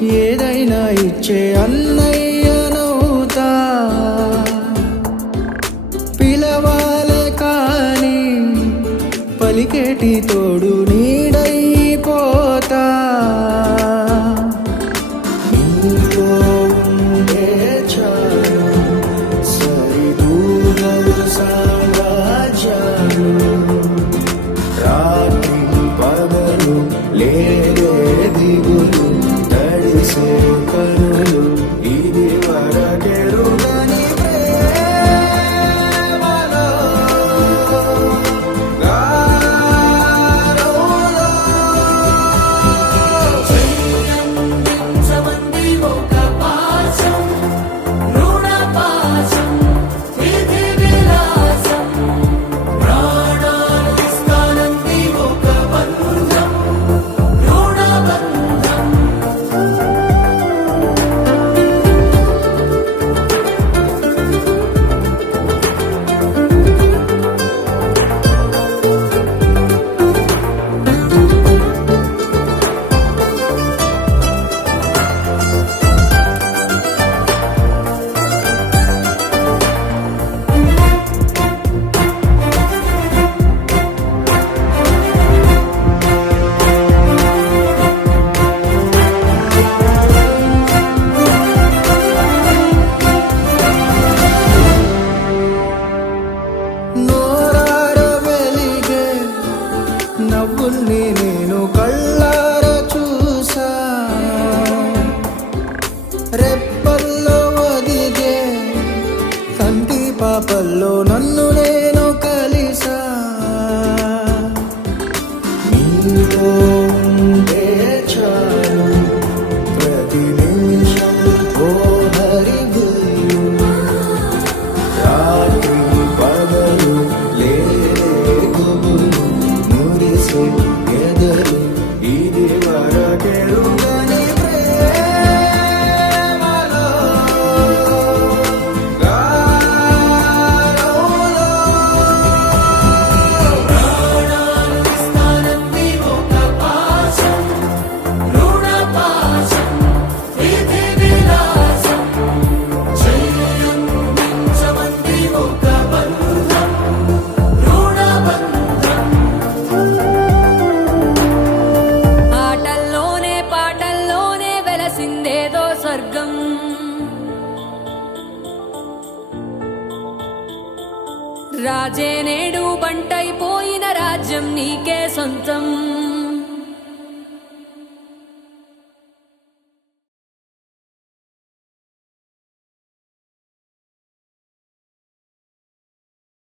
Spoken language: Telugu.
ఏదైనా ఇచ్చే అన్నయ్యనవుతా. పిలవాలే కాని పలికేటి తోడు నీడైపోతా. నీతో ఉండే చాలు సరిదూగలు సామ్రాజ్యాలు. రాత్రి పగలు లేదే దిగులు తడిసే కనులు ఇది వరకెరుగని ప్రేమలో గారోలో. చెయ్యందించమంది ఒక పాశం, రుణ పాశం, విధి విలాసం. ప్రాణాలు ఇస్తానంది ఒక బంధం, రుణ బంధం. నోరార వెలిగే నవ్వుల్ని నేను కళ్ళార చూసా. రెప్పల్లో ఒదిగే కంటి పాపల్లో నన్ను నేను కలిసా. నీతో ఉండే చాలు ప్రతి నిమిషం ఓ హరిగులు. రాత్రి పగలు లేదే గుబులు మురిసే ఎదలు ఇది వరకెరుగని ప్రేమలో గారోలో. ప్రాణాలు ఇస్తానంది ఒక పాశం, రుణ పాశం, విధి విలాసం. చెయ్యందించమంది ఒక బంధం, రుణ బంధం. ఆటల్లోనే పాటల్లోనే వెలసిందేదో స్వర్గం. రాజే నేడు బంటైపోయిన రాజ్యం నీకే సొంతం.